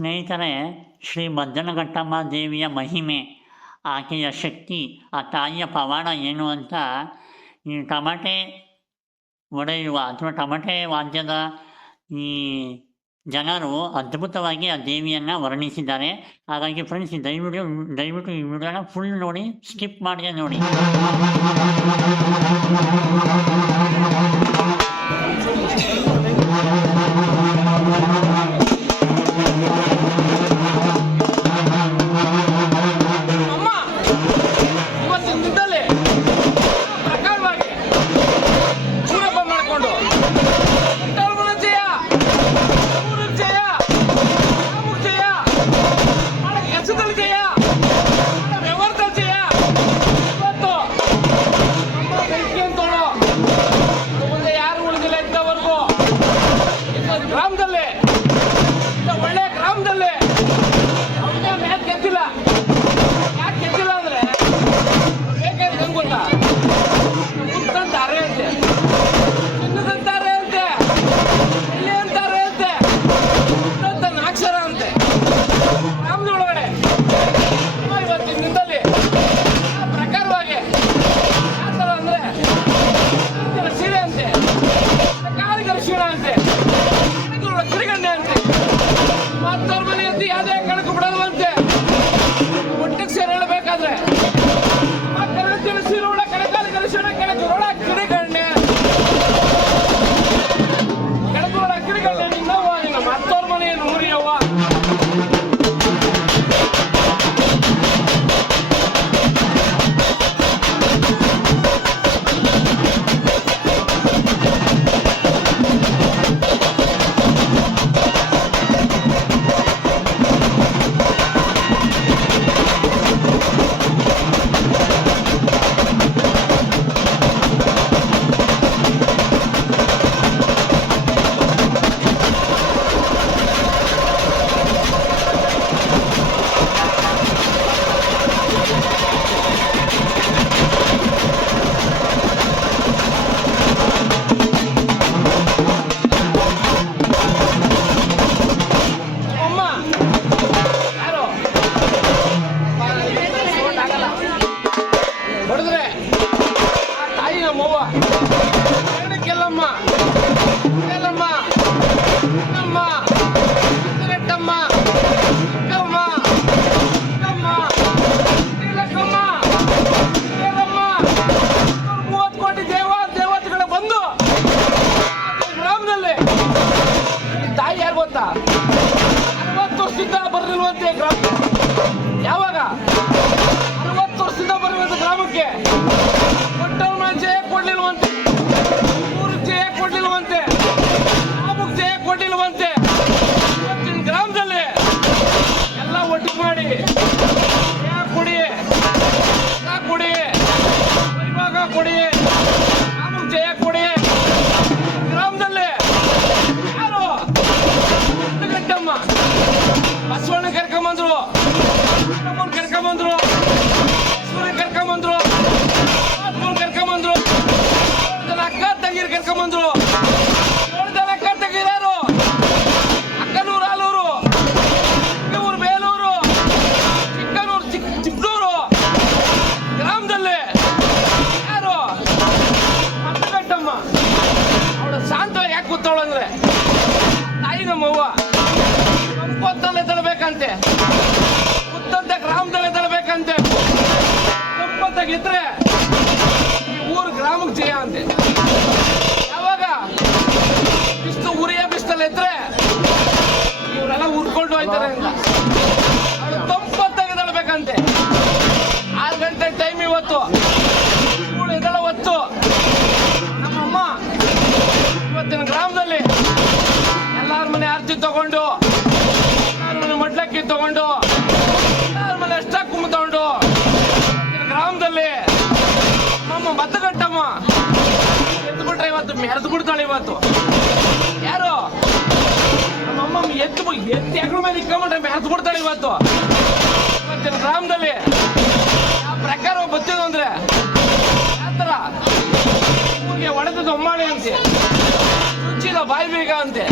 ಸ್ನೇಹಿತರೆ, ಶ್ರೀ ಭದ್ರಘಟ್ಟಮ್ಮ ದೇವಿಯ ಮಹಿಮೆ, ಆಕೆಯ ಶಕ್ತಿ, ಆ ತಾಯಿಯ ಪವಾಡ ಏನು ಅಂತ ಈ ಟಮಟೆ ಒಡೆಯುವ ಅಥವಾ ಟಮಟೆ ವಾದ್ಯದ ಈ ಜನರು ಅದ್ಭುತವಾಗಿ ಆ ದೇವಿಯನ್ನು ವರ್ಣಿಸಿದ್ದಾರೆ. ಹಾಗಾಗಿ ಫ್ರೆಂಡ್ಸ್ ದಯವಿಟ್ಟು ದಯವಿಟ್ಟು ಈ ವಿಡಿಯೋನ ಫುಲ್ ನೋಡಿ ಸ್ಕಿಪ್ ಮಾಡಿದೆ ನೋಡಿ. ಒಳ್ಳೆಯ ಗ್ರಾಮದಲ್ಲಿ ಮತ್ತವ್ರ ಮನೆ ಅಂತ ಯಾವುದೇ ಕಣಕ್ಕೆ ಬಿಡಲ್ವಂತೆ ಹೊಡೆದ್ರೆ ತಾಯಿ ನಮ್ಮವ್ವ ಎರಡಕ್ಕೆಲ್ಲಮ್ಮ. ಬರಲಿಲ್ವಂತೆ ಗ್ರಾಮ? ಯಾವಾಗ? ಅರವತ್ತು ವರ್ಷದಿಂದ ಬರುವಂತ ಗ್ರಾಮಕ್ಕೆ ಕೊಟ್ಟವನ ಜಯ ಕೊಡ್ಲಿಲ್ವಂತೆ. ಮೂರು ಕೊಡ್ಲಿಲ್ವಂತೆ. ಜಯ ಕೊಡ್ಲಿಲ್ವಂತೆ. ಶಾಂತವಾಗಿ ಯಾಕೆ ಅಂದ್ರೆ? ತಾಯಿ ನಮ್ಮವ್ವ ಕಂಪತ್ತಲ್ಲೇ ತಳಬೇಕಂತೆ ಕುತ್ತಂತೆ ಗ್ರಾಮದಲ್ಲೇ ತಳಬೇಕಂತೆ ಇದ್ರೆ ಈ ಊರು ಗ್ರಾಮಕ್ಕೆ ಜಯ ಅಂತೆ. ಯಾವಾಗ? ಬಿಸ್ತು ಉರಿಯ ಬಿಸ್ತಲ್ಲಿ ಇದ್ರೆ ಇವರೆಲ್ಲ ಉರ್ಕೊಂಡು ಹೋಯ್ತಾರೆ ಅಂತ. ತಂಪತ್ತಾಗಿ ತಳಬೇಕಂತೆ ಆರು ಗಂಟೆ ಟೈಮ್ ಇವತ್ತು. ಮಡ್ಲಕ್ಕಿ ಮೇಲೆ ತಗೊಂಡು ಇವತ್ತಿನ ಗ್ರಾಮದಲ್ಲಿ ನಮ್ಮ ಮತಗಟ್ಟಮ್ಮ ಎದ್ದು ಬಿಟ್ರೆ ಇವತ್ತು ಮೆರೆದು ಬಿಡ್ತಾಳೆ ಇವತ್ತು. ಯಾರು? ನಮ್ಮಮ್ಮ ಎತ್ತು ಎದ್ದು ಎಗ್ರ ಮೇಲೆ ಇಕ್ಕೊಂಡ್ರೆ ಮೆರೆದು ಬಿಡ್ತಾಳೆ ಇವತ್ತು. ಇವತ್ತಿನ ಗ್ರಾಮದಲ್ಲಿ ಯಾವ ಪ್ರಕಾರ ಬತ್ತಿದ್ದು ಅಂದ್ರೆ, ಯಾವ ನಿಮಗೆ ಒಮ್ಮಾಳಿ ಅಂತೆ. ಚುಚ್ಚಿದ ಬಾಯಿ ಅಂತೆ.